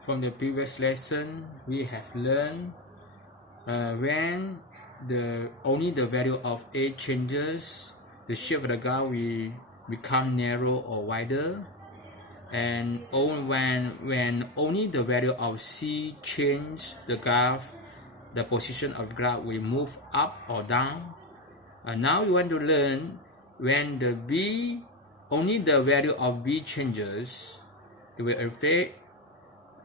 From the previous lesson, we have learned when only the value of A changes, the shape of the graph will become narrow or wider, and when only the value of C change, the graph, the position of the graph will move up or down. Now you want to learn when the B, only the value of B changes, it will affect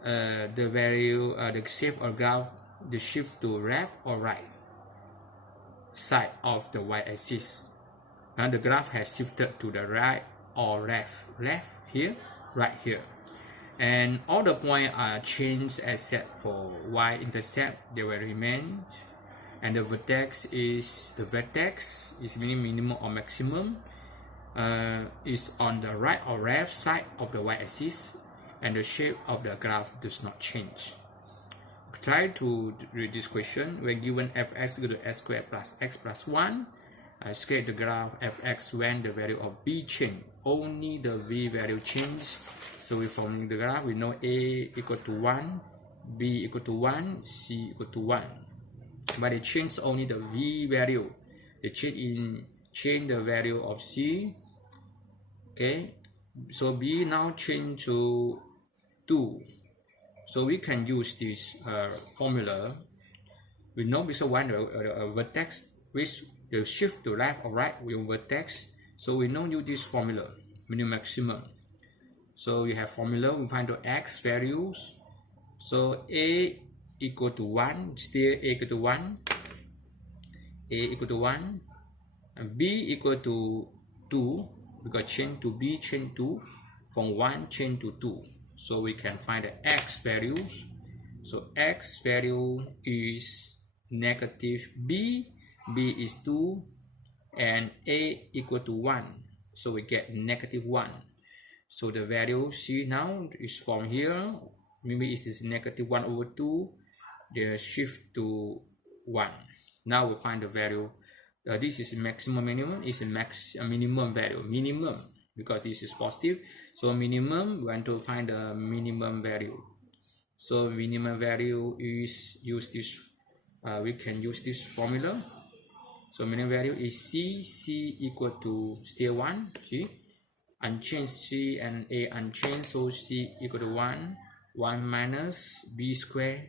the value, the shape of graph, the shift to left or right side of the y-axis. Now the graph has shifted to the right or left here, right here, and all the points are changed except for y-intercept. They will remain, and the vertex is meaning minimum or maximum, is on the right or left side of the y-axis, and the shape of the graph does not change. Try to read this question. When given fx equal to s squared plus x plus 1, sketch the graph fx when the value of b change. Only the v value change. So we forming the graph. We know a equal to 1, b equal to 1, c equal to 1. But it changes only the v value. They change the value of c. Okay. So b now change to 2. So we can use this formula. We know because when the vertex which will shift to left or right will vertex. So we know use this formula, minimum maximum. So we have formula, we find the x values. So a equal to 1, still a equal to 1, a equal to 1, and b equal to 2, because change to b change to, from 1 change to 2. So we can find the x values. So x value is negative b is 2, and a equal to 1. So we get negative 1. So the value c now is from here. Maybe it is negative 1 over 2. They shift to 1. Now we find the value. This is maximum, minimum is a minimum value. Minimum, because this is positive. So minimum, we want to find the minimum value. So minimum value is we can use this formula. So minimum value is c equal to still 1, see, unchanged, c and a unchanged, so c equal to 1 minus b square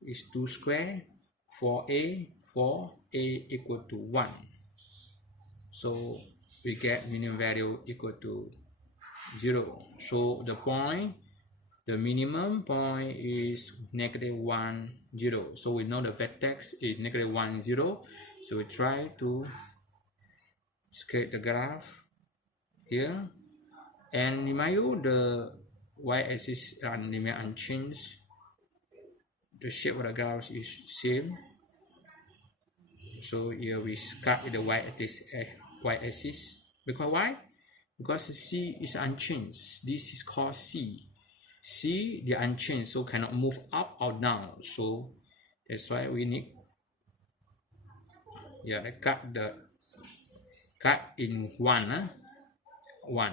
is 2 square, 4a equal to 1. So we get minimum value equal to 0. So the minimum point is negative 1, 0. So we know the vertex is negative 1, 0. So we try to sketch the graph here. And remind you, the y-axis remain unchanged. The shape of the graph is same. So here we cut the y-axis. Because why? Because c is unchanged. This is called c. C, they are unchanged, so cannot move up or down. So that's why we need, cut in 1. 1.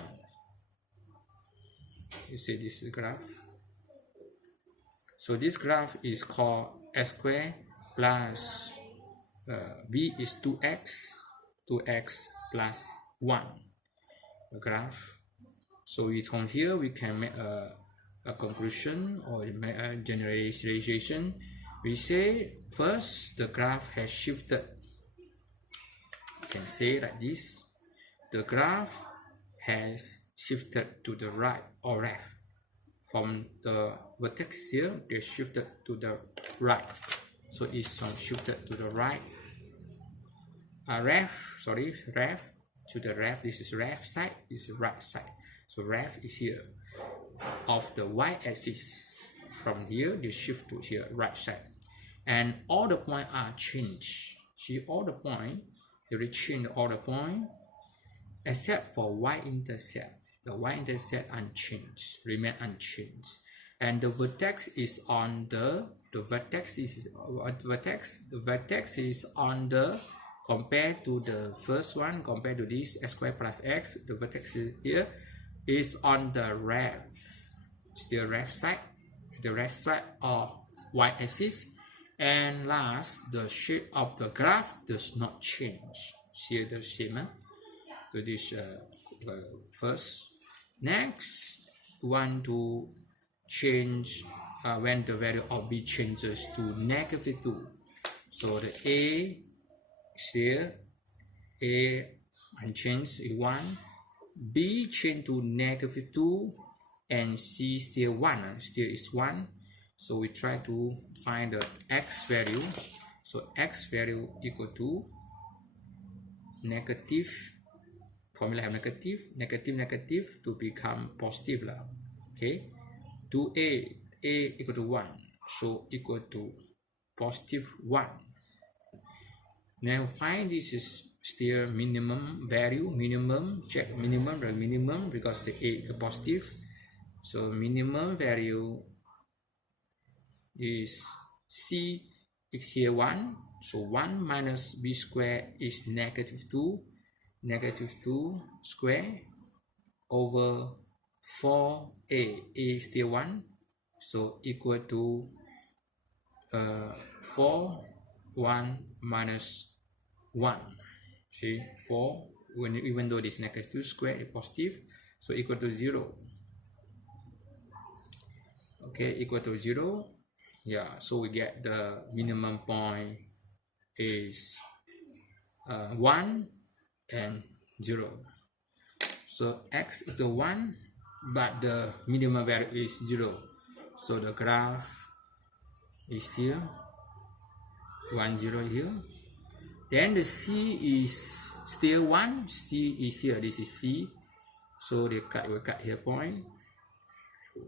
You see this graph. So this graph is called s squared plus b is 2x plus 1. The graph. So from here we can make a conclusion or make a generalization. We say first the graph has shifted. You can say like this: the graph has shifted to the right or left. From the vertex here, they shifted to the right. So it's shifted to the right. Left to the left. This is left side. This is right side. So left is here. Of the y-axis, from here they shift to here, right side, and all the points are changed. See, all the points, they change all the points except for y-intercept. The y-intercept unchanged, remain unchanged, and the vertex is on the vertex is on the, compared to the first one, compared to this s squared plus x, the vertex is here is on the left, still left side. the right side of y-axis. And last, the shape of the graph does not change. Here the same. So this first. Next, we want to change when the value of b changes to -2. So the a is here, a unchanged is 1, b change to -2, and c still 1, still is 1. So we try to find the x value. So x value equal to negative, formula have negative, negative to become positive lah. Okay, 2a, a equal to 1, so equal to positive 1. Now find this is still minimum value, minimum, check minimum, the minimum because the a is positive. So minimum value is c is here 1, so 1 minus b square is -2, -2 square over 4a, a is still 1, so equal to 4, 1 minus 1. See, 4, even though this -2 square is positive, so equal to 0. Okay, equal to 0. Yeah, so we get the minimum point is 1 and 0. So x equal 1, but the minimum value is 0. So the graph is here, 1, 0 here. Then the c is still 1, c is here, this is c. So we cut here point. So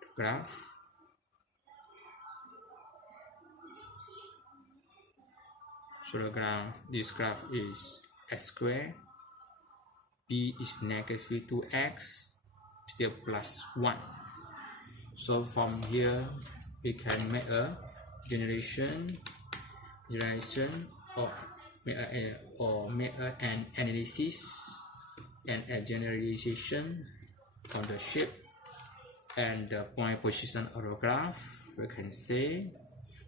the graph. So the graph, this graph is x squared, b is -2x, still plus 1. So from here we can make a generation or make an analysis and a generalization on the shape and the point position of the graph. We can say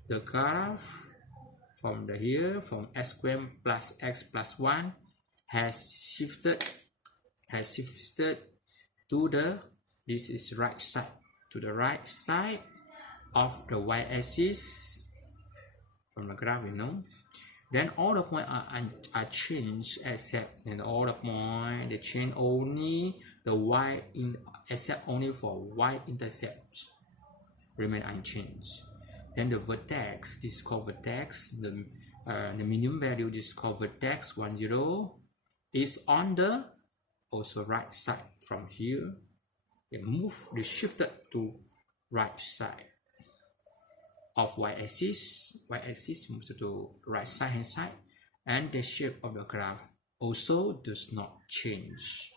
the graph from from x squared plus x plus 1 has shifted to this is right side, to the right side of the y-axis from the graph, you know. Then all the points are changed except, and all the points they change only the y except only for y-intercept remain unchanged. Then the vertex, this is called vertex, the minimum value, this is called vertex 1, 0, is on the also right side. From here they shifted to right side of y-axis moves to right hand side, and the shape of the graph also does not change.